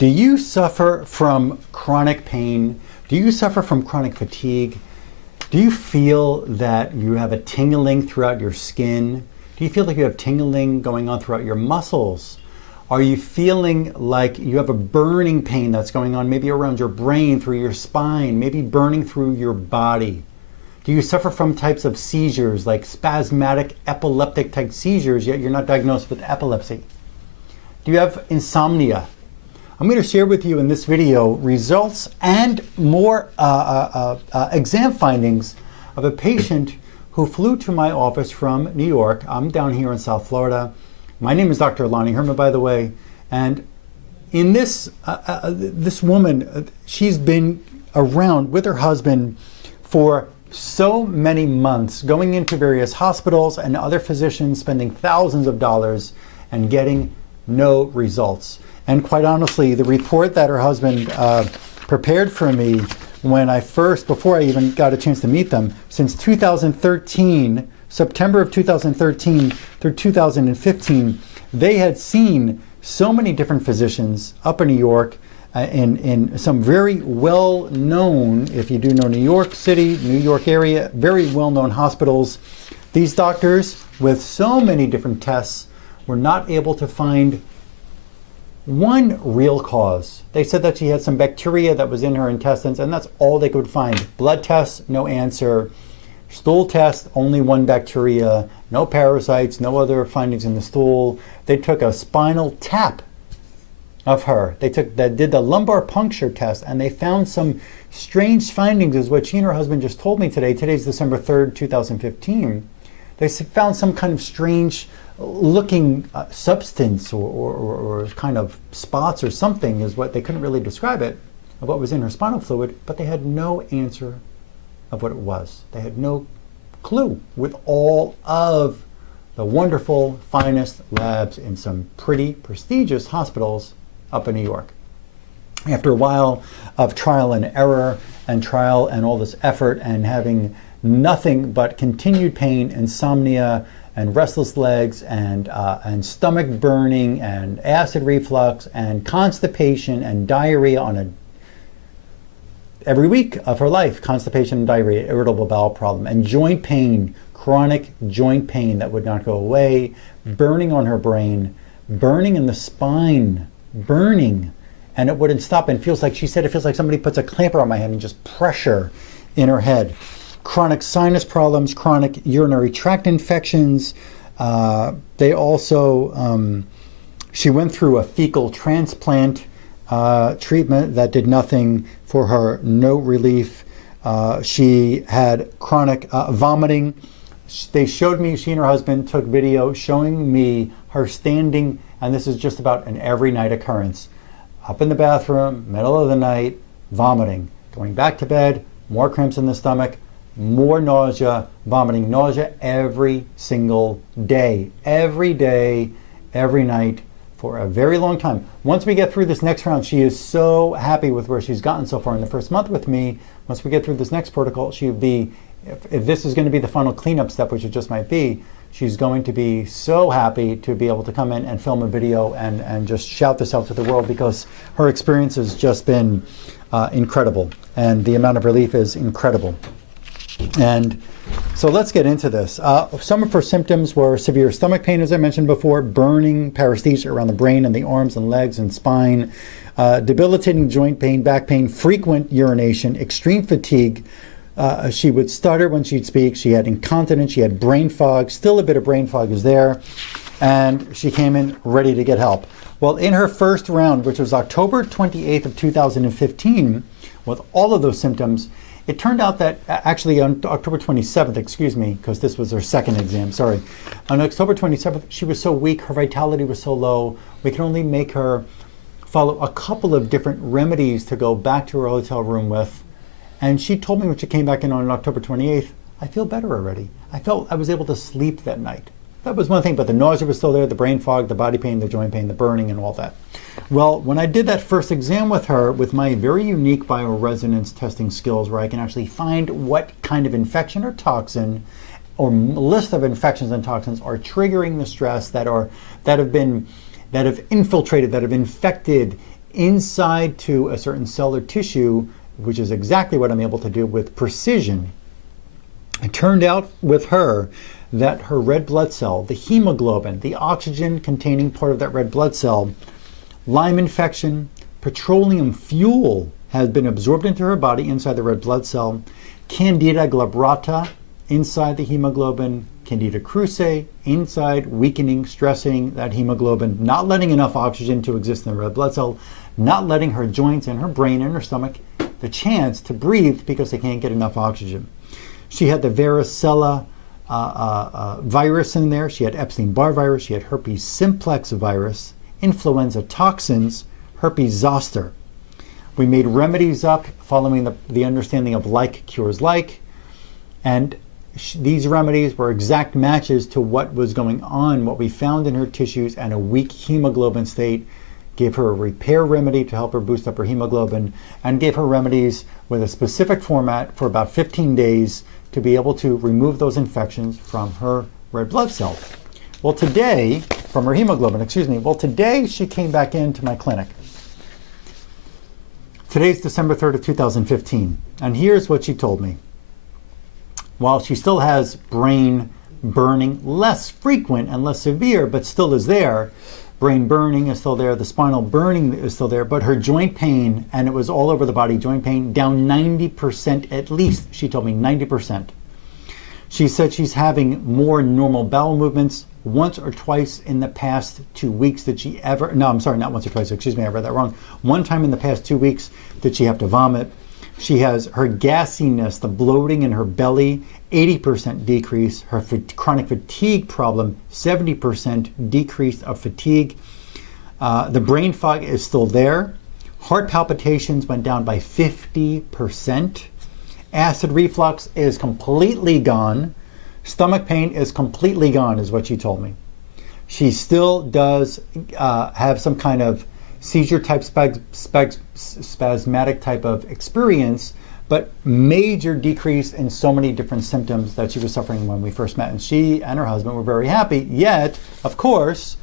Do you suffer from chronic pain? Do you suffer from chronic fatigue? Do you feel that you have a tingling throughout your skin? Do you feel like you have tingling going on throughout your muscles? Are you feeling like you have a burning pain that's going on maybe around your brain, through your spine, maybe burning through your body? Do you suffer from types of seizures like spasmodic epileptic type seizures, yet you're not diagnosed with epilepsy? Do you have insomnia? I'm going to share with you in this video results and more exam findings of a patient who flew to my office from New York. I'm down here in South Florida. My name is Dr. Lonnie Herman, by the way. And in this woman, she's been around with her husband for so many months, going into various hospitals and other physicians, spending thousands of dollars and getting no results. And quite honestly, the report that her husband prepared for me before I even got a chance to meet them, since 2013, September of 2013 through 2015, they had seen so many different physicians up in New York, in some very well-known, if you do know New York City, New York area, very well-known hospitals. These doctors, with so many different tests, were not able to find one real cause. They said that she had some bacteria that was in her intestines, and that's all they could find. Blood tests, no answer. Stool test, only one bacteria, no parasites, no other findings in the stool. They took a spinal tap of her. They did the lumbar puncture test, and they found some strange findings, is what she and her husband just told me today. Today's December 3rd, 2015. They found some kind of strange looking substance or kind of spots or something, is what they couldn't really describe it, of what was in her spinal fluid, but they had no answer of what it was. They had no clue, with all of the wonderful, finest labs in some pretty prestigious hospitals up in New York. After a while of trial and error and trial and all this effort and having nothing but continued pain, insomnia, and restless legs, and stomach burning, and acid reflux, and constipation, and diarrhea every week of her life, constipation and diarrhea, irritable bowel problem, and joint pain, chronic joint pain that would not go away, burning on her brain, burning in the spine, burning, and it wouldn't stop. And she said, it feels like somebody puts a clamper on my head and just pressure in her head. Chronic sinus problems, chronic urinary tract infections. They also, she went through a fecal transplant treatment that did nothing for her, no relief. She had chronic vomiting. They showed me, she and her husband took video showing me her standing, and this is just about an every night occurrence. Up in the bathroom, middle of the night, vomiting. Going back to bed, more cramps in the stomach, more nausea, vomiting, nausea every single day, every night, for a very long time. Once we get through this next round, she is so happy with where she's gotten so far in the first month with me. Once we get through this next protocol, she'll be, if this is going to be the final cleanup step, which it just might be, she's going to be so happy to be able to come in and film a video and just shout this out to the world, because her experience has just been incredible, and the amount of relief is incredible. And so let's get into this. Some of her symptoms were severe stomach pain, as I mentioned before, burning, paresthesia around the brain and the arms and legs and spine, debilitating joint pain, back pain, frequent urination, extreme fatigue. She would stutter when she'd speak. She had incontinence. She had brain fog. Still a bit of brain fog is there. And she came in ready to get help. Well, in her first round, which was October 28th of 2015, with all of those symptoms, it turned out that actually on October 27th, excuse me, because this was her second exam, sorry. On October 27th, she was so weak, her vitality was so low, we could only make her follow a couple of different remedies to go back to her hotel room with. And she told me when she came back in on October 28th, I feel better already. I felt I was able to sleep that night. That was one thing, but the nausea was still there, the brain fog, the body pain, the joint pain, the burning, and all that. Well, when I did that first exam with her, with my very unique bioresonance testing skills, where I can actually find what kind of infection or toxin, or list of infections and toxins are triggering the stress, that have infiltrated, that have infected inside to a certain cell or tissue, which is exactly what I'm able to do with precision. It turned out with her that her red blood cell, the hemoglobin, the oxygen containing part of that red blood cell, Lyme infection, petroleum fuel has been absorbed into her body inside the red blood cell, Candida glabrata inside the hemoglobin, Candida krusei inside, weakening, stressing that hemoglobin, not letting enough oxygen to exist in the red blood cell, not letting her joints and her brain and her stomach the chance to breathe because they can't get enough oxygen. She had the varicella virus in there. She had Epstein-Barr virus. She had herpes simplex virus, influenza toxins, herpes zoster. We made remedies up following the understanding of like cures like, and these remedies were exact matches to what was going on, what we found in her tissues, and a weak hemoglobin state. Gave her a repair remedy to help her boost up her hemoglobin, and gave her remedies with a specific format for about 15 days to be able to remove those infections from her red blood cell. Well, today, from her hemoglobin, today she came back into my clinic. Today's December 3rd of 2015, and here's what she told me. While she still has brain burning, less frequent and less severe, but still is there, brain burning is still there, the spinal burning is still there, but her joint pain, and it was all over the body, joint pain, down 90% at least. She told me 90%. She said she's having more normal bowel movements once or twice in the past 2 weeks. Did she ever, no, I'm sorry, not once or twice, excuse me, I read that wrong. One time in the past 2 weeks did she have to vomit. She has her gassiness, the bloating in her belly, 80% decrease. Her chronic fatigue problem, 70% decrease of fatigue. The brain fog is still there. Heart palpitations went down by 50%. Acid reflux is completely gone. Stomach pain is completely gone, is what she told me. She still does have some kind of seizure type, spasmatic type of experience, but major decrease in so many different symptoms that she was suffering when we first met. And she and her husband were very happy, yet, of course,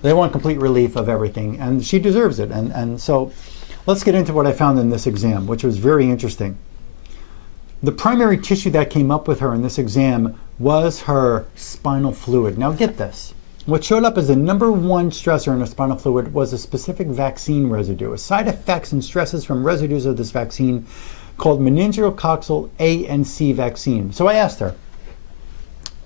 they want complete relief of everything, and she deserves it. And so let's get into what I found in this exam, which was very interesting. The primary tissue that came up with her in this exam was her spinal fluid. Now get this. What showed up as the number one stressor in her spinal fluid was a specific vaccine residue, a side effects and stresses from residues of this vaccine called meningococcal ANC vaccine. So I asked her,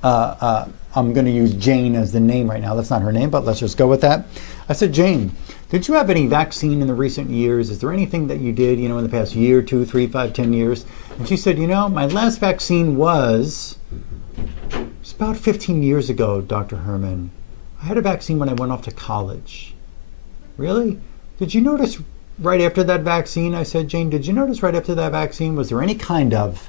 I'm going to use Jane as the name right now. That's not her name, but let's just go with that. I said, Jane, did you have any vaccine in the recent years? Is there anything that you did, in the past year, 2, 3, 5, 10 years? And she said, my last vaccine was about 15 years ago, Dr. Herman. I had a vaccine when I went off to college. Really? Did you notice right after that vaccine? I said, Jane, did you notice right after that vaccine, was there any kind of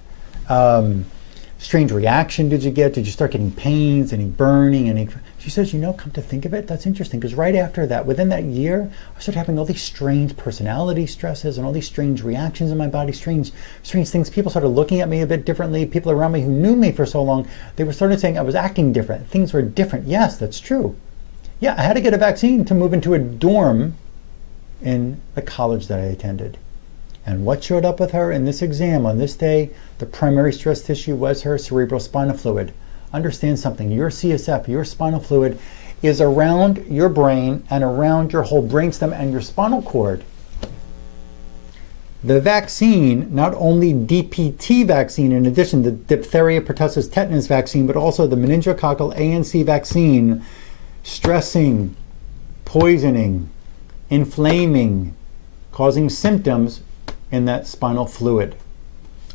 strange reaction did you get? Did you start getting pains, any burning, She says, come to think of it, that's interesting, because right after that, within that year, I started having all these strange personality stresses and all these strange reactions in my body, strange things. People started looking at me a bit differently. People around me who knew me for so long, they were started saying I was acting different. Things were different. Yes, that's true. Yeah, I had to get a vaccine to move into a dorm in the college that I attended. And what showed up with her in this exam on this day, the primary stress tissue was her cerebrospinal fluid. Understand something, your CSF, your spinal fluid, is around your brain and around your whole brainstem and your spinal cord. The vaccine, not only DPT vaccine, in addition to diphtheria, pertussis, tetanus vaccine, but also the meningococcal ANC vaccine, stressing, poisoning, inflaming, causing symptoms in that spinal fluid.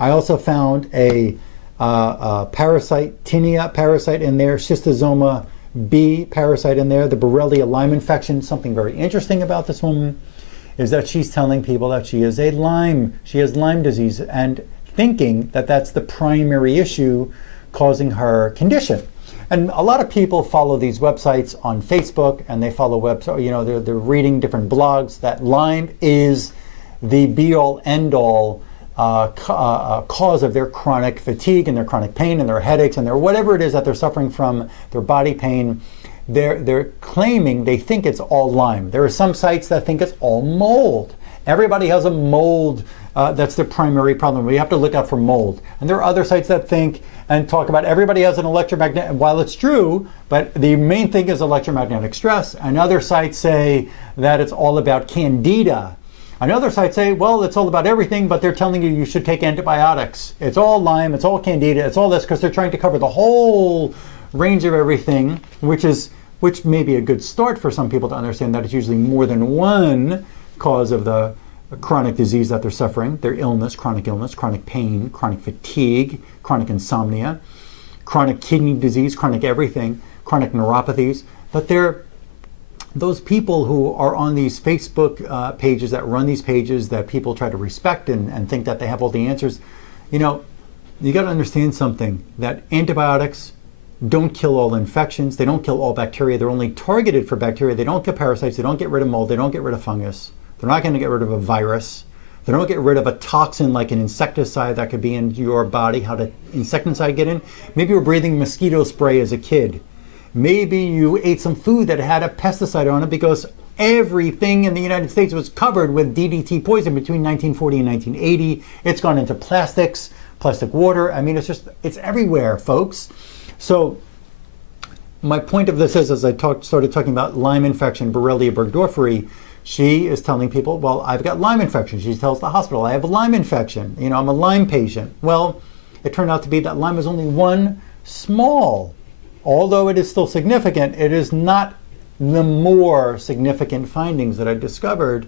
I also found a parasite, tinea parasite in there, schistosoma B parasite in there, the Borrelia Lyme infection. Something very interesting about this woman is that she's telling people that she has Lyme disease, and thinking that that's the primary issue causing her condition. And a lot of people follow these websites on Facebook, and they follow they're reading different blogs that Lyme is the be-all, end-all cause of their chronic fatigue and their chronic pain and their headaches and their whatever it is that they're suffering from, their body pain. they're claiming they think it's all Lyme. There are some sites that think it's all mold. Everybody has a mold. That's the primary problem. We have to look out for mold. And there are other sites that think and talk about everybody has an electromagnetic, while it's true, but the main thing is electromagnetic stress. And other sites say that it's all about candida. Another sites say, well, it's all about everything, but they're telling you you should take antibiotics. It's all Lyme, it's all candida, it's all this, because they're trying to cover the whole range of everything, which may be a good start for some people to understand that it's usually more than one cause of the chronic disease that they're suffering, their illness, chronic pain, chronic fatigue, chronic insomnia, chronic kidney disease, chronic everything, chronic neuropathies. But those people who are on these Facebook pages that run these pages that people try to respect and think that they have all the answers, you got to understand something, that antibiotics don't kill all infections. They don't kill all bacteria. They're only targeted for bacteria. They don't kill parasites. They don't get rid of mold. They don't get rid of fungus. They're not going to get rid of a virus. They don't get rid of a toxin like an insecticide that could be in your body. How did insecticide get in? Maybe you were breathing mosquito spray as a kid. Maybe you ate some food that had a pesticide on it because everything in the United States was covered with DDT poison between 1940 and 1980. It's gone into plastics, plastic water. I mean, it's everywhere, folks. So my point of this is, as I started talking about Lyme infection, Borrelia burgdorferi, she is telling people, well, I've got Lyme infection. She tells the hospital, I have a Lyme infection. I'm a Lyme patient. Well, it turned out to be that Lyme is only one small, although it is still significant, it is not the more significant findings that I discovered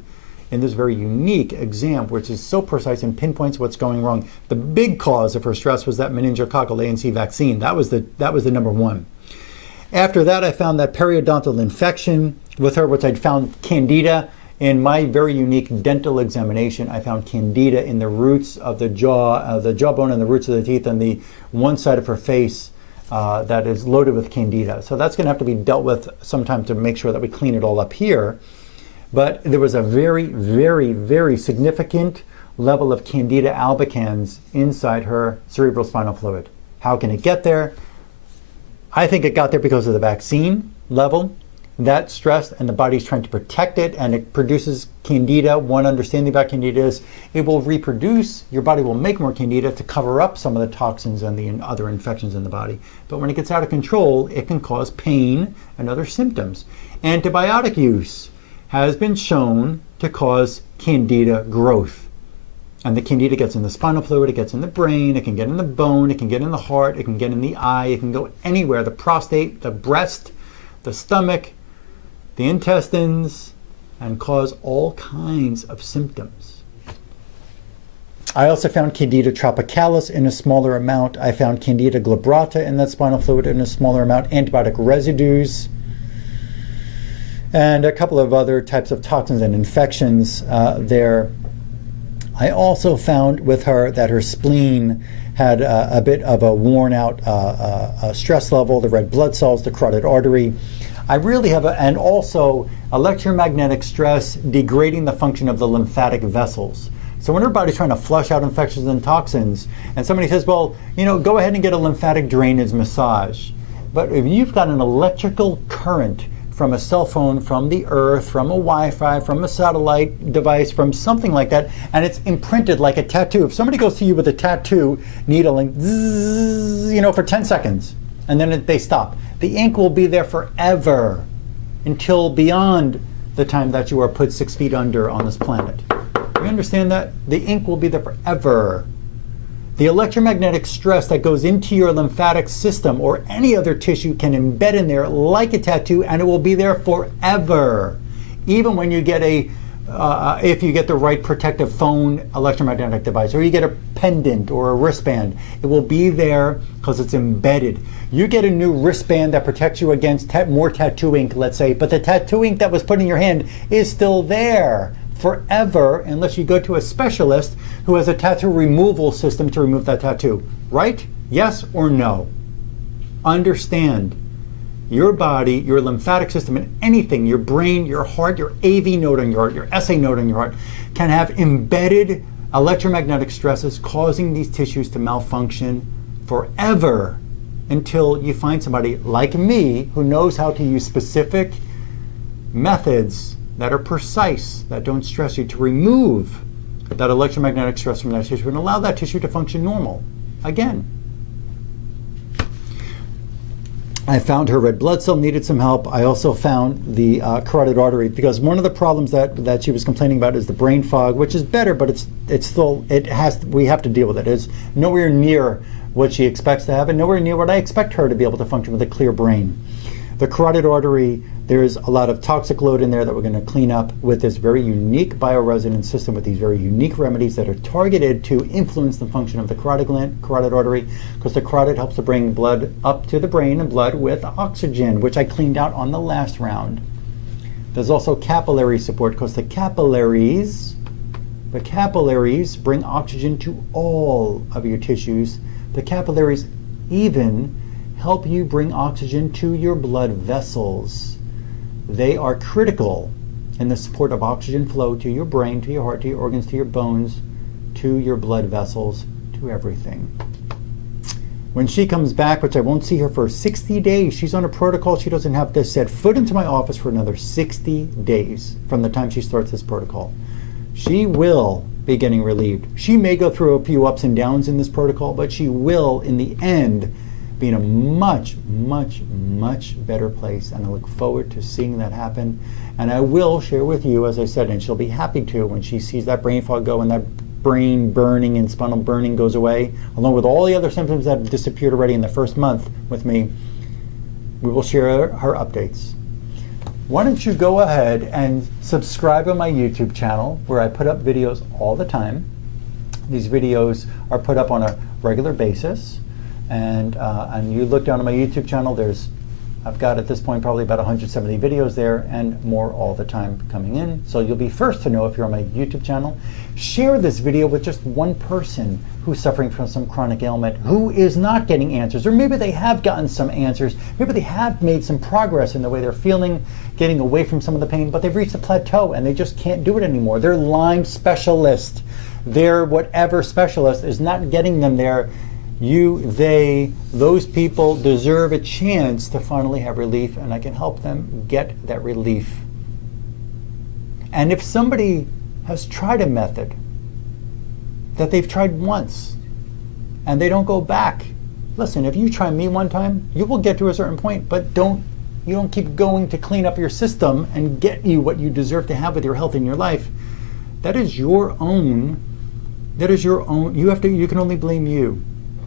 in this very unique exam, which is so precise and pinpoints what's going wrong. The big cause of her stress was that meningococcal ANC vaccine. That was the number one. After that, I found that periodontal infection with her, which I'd found candida in my very unique dental examination. I found candida in the roots of the jawbone and the roots of the teeth and the one side of her face that is loaded with candida. So that's going to have to be dealt with sometime to make sure that we clean it all up here. But there was a very, very, very significant level of Candida albicans inside her cerebrospinal fluid. How can it get there? I think it got there because of the vaccine level. That stress, and the body's trying to protect it, and it produces candida. One understanding about candida is it will reproduce. Your body will make more candida to cover up some of the toxins and the other infections in the body. But when it gets out of control, it can cause pain and other symptoms. Antibiotic use has been shown to cause candida growth. And the candida gets in the spinal fluid, it gets in the brain, it can get in the bone, it can get in the heart, it can get in the eye, it can go anywhere. The prostate, the breast, the stomach, the intestines, and cause all kinds of symptoms. I also found Candida tropicalis in a smaller amount. I found Candida glabrata in that spinal fluid in a smaller amount, antibiotic residues, and a couple of other types of toxins and infections there. I also found with her that her spleen had a bit of a worn out stress level, the red blood cells, the carotid artery. I really have and also electromagnetic stress degrading the function of the lymphatic vessels. So when everybody's trying to flush out infections and toxins, and somebody says, well, go ahead and get a lymphatic drainage massage. But if you've got an electrical current from a cell phone, from the earth, from a Wi-Fi, from a satellite device, from something like that, and it's imprinted like a tattoo. If somebody goes to you with a tattoo needle and zzz, for 10 seconds, and then they stop, the ink will be there forever until beyond the time that you are put 6 feet under on this planet. You understand that? The ink will be there forever. The electromagnetic stress that goes into your lymphatic system or any other tissue can embed in there like a tattoo, and it will be there forever. Even when you get if you get the right protective phone electromagnetic device, or you get a pendant or a wristband, it will be there because it's embedded. You get a new wristband that protects you against more tattoo ink, let's say, but the tattoo ink that was put in your hand is still there forever unless you go to a specialist who has a tattoo removal system to remove that tattoo. Right? Yes or no? Understand. Your body, your lymphatic system, and anything, your brain, your heart, your AV node on your heart, your SA node on your heart, can have embedded electromagnetic stresses causing these tissues to malfunction forever. until you find somebody like me who knows how to use specific methods that are precise, that don't stress you, to remove that electromagnetic stress from that tissue and allow that tissue to function normal again. I found her red blood cell needed some help. I also found the carotid artery, because one of the problems that she was complaining about is the brain fog, which is better, but we have to deal with it. It's nowhere near what she expects to have and nowhere near what I expect her to be able to function with a clear brain. The carotid artery, there's a lot of toxic load in there that we're going to clean up with this very unique bioresonance system, with these very unique remedies that are targeted to influence the function of the carotid artery, because the carotid helps to bring blood up to the brain and blood with oxygen, which I cleaned out on the last round. There's also capillary support, because the capillaries bring oxygen to all of your tissues. The capillaries even help you bring oxygen to your blood vessels. They are critical in the support of oxygen flow to your brain, to your heart, to your organs, to your bones, to your blood vessels, to everything. When she comes back, which I won't see her for 60 days, she's on a protocol. She doesn't have to set foot into my office for another 60 days from the time she starts this protocol. She will be getting relieved. She may go through a few ups and downs in this protocol, but she will, in the end, be in a much, much, much better place, and I look forward to seeing that happen. And I will share with you, as I said, and she'll be happy to, when she sees that brain fog go and that brain burning and spinal burning goes away, along with all the other symptoms that have disappeared already in the first month with me. We will share her updates. Why don't you go ahead and subscribe on my YouTube channel, where I put up videos all the time. These videos are put up on a regular basis. And you look down on my YouTube channel, I've got at this point probably about 170 videos there, and more all the time coming in. So you'll be first to know if you're on my YouTube channel. Share this video with just one person who's suffering from some chronic ailment, who is not getting answers, or maybe they have gotten some answers. Maybe they have made some progress in the way they're feeling, getting away from some of the pain, but they've reached a plateau and they just can't do it anymore. Their Lyme specialist, their whatever specialist is not getting them there. Those people deserve a chance to finally have relief, and I can help them get that relief. And if somebody has tried a method that they've tried once and they don't go back, listen, if you try me one time, you will get to a certain point, but you don't keep going to clean up your system and get you what you deserve to have with your health in your life. That is your own. You can only blame you.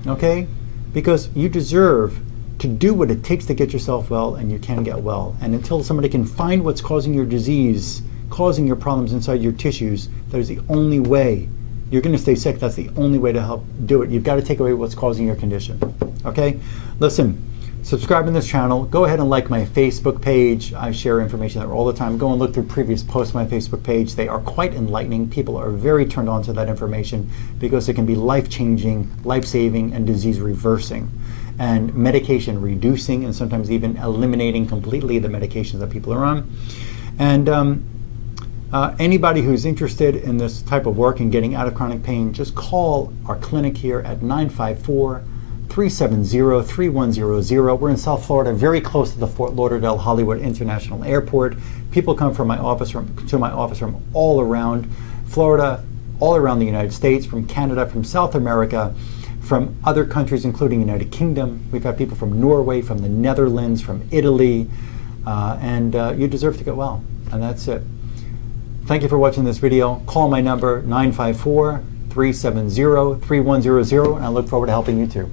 Okay? Because you deserve to do what it takes to get yourself well, and you can get well. And until somebody can find what's causing your disease, causing your problems inside your tissues, that is the only way. You're going to stay sick. That's the only way to help do it. You've got to take away what's causing your condition. Okay? Listen, subscribe to this channel. Go ahead and like my Facebook page. I share information there all the time. Go and look through previous posts on my Facebook page. They are quite enlightening. People are very turned on to that information, because it can be life-changing, life-saving, and disease-reversing, and medication reducing, and sometimes even eliminating completely the medications that people are on. And anybody who's interested in this type of work and getting out of chronic pain, just call our clinic here at 954-370-3100. We're in South Florida, very close to the Fort Lauderdale Hollywood International Airport. People come to my office from all around Florida, all around the United States, from Canada, from South America, from other countries, including United Kingdom. We've had people from Norway, from the Netherlands, from Italy, and you deserve to get well, and that's it. Thank you for watching this video. Call my number, 954-370-3100, and I look forward to helping you too.